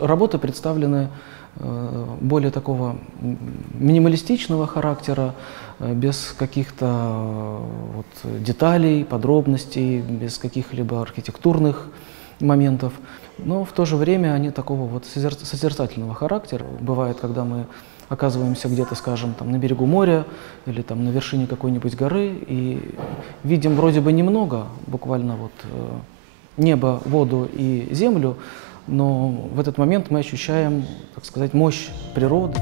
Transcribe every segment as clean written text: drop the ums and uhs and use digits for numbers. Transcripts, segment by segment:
работы представлены более такого минималистичного характера, без каких-то деталей, подробностей, без каких-либо архитектурных моментов. Но в то же время они такого созерцательного характера. Бывает, когда мы оказываемся где-то, скажем, там, на берегу моря или там, на вершине какой-нибудь горы и видим вроде бы немного, буквально небо, воду и землю, но в этот момент мы ощущаем, так сказать, мощь природы.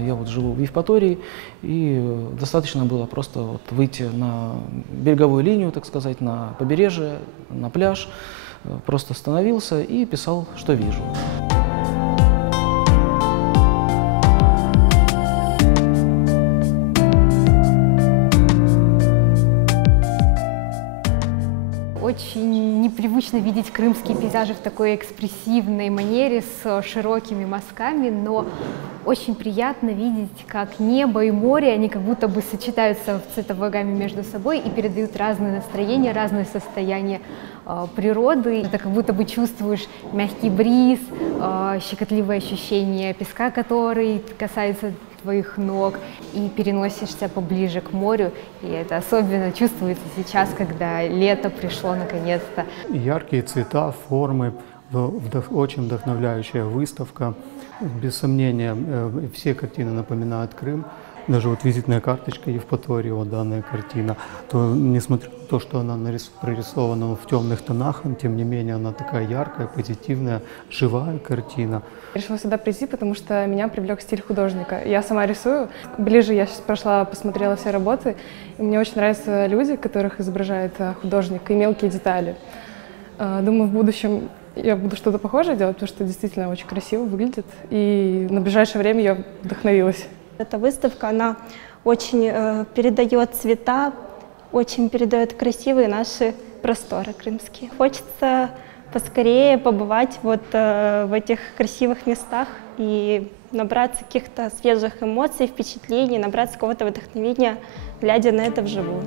Я живу в Евпатории, и достаточно было просто выйти на береговую линию, так сказать, на побережье, на пляж, просто остановился и писал, что вижу. Очень непривычно видеть крымские пейзажи в такой экспрессивной манере с широкими мазками, но очень приятно видеть, как небо и море, они как будто бы сочетаются в цветовой гамме между собой и передают разные настроения, разные состояния природы. Это как будто бы чувствуешь мягкий бриз, щекотливое ощущение песка, который касается твоих ног, и переносишься поближе к морю, и это особенно чувствуется сейчас, когда лето пришло наконец-то. Яркие цвета, формы, очень вдохновляющая выставка. Без сомнения, все картины напоминают Крым. Даже визитная карточка Евпатории, данная картина, то, несмотря на то, что она прорисована в темных тонах, тем не менее она такая яркая, позитивная, живая картина. Я решила сюда прийти, потому что меня привлек стиль художника. Я сама рисую. Ближе я сейчас прошла, посмотрела все работы, и мне очень нравятся люди, которых изображает художник, и мелкие детали. Думаю, в будущем я буду что-то похожее делать, потому что действительно очень красиво выглядит, и на ближайшее время я вдохновилась. Эта выставка, она очень передает цвета, очень передает красивые наши просторы крымские. Хочется поскорее побывать в этих красивых местах и набраться каких-то свежих эмоций, впечатлений, набраться какого-то вдохновения, глядя на это вживую.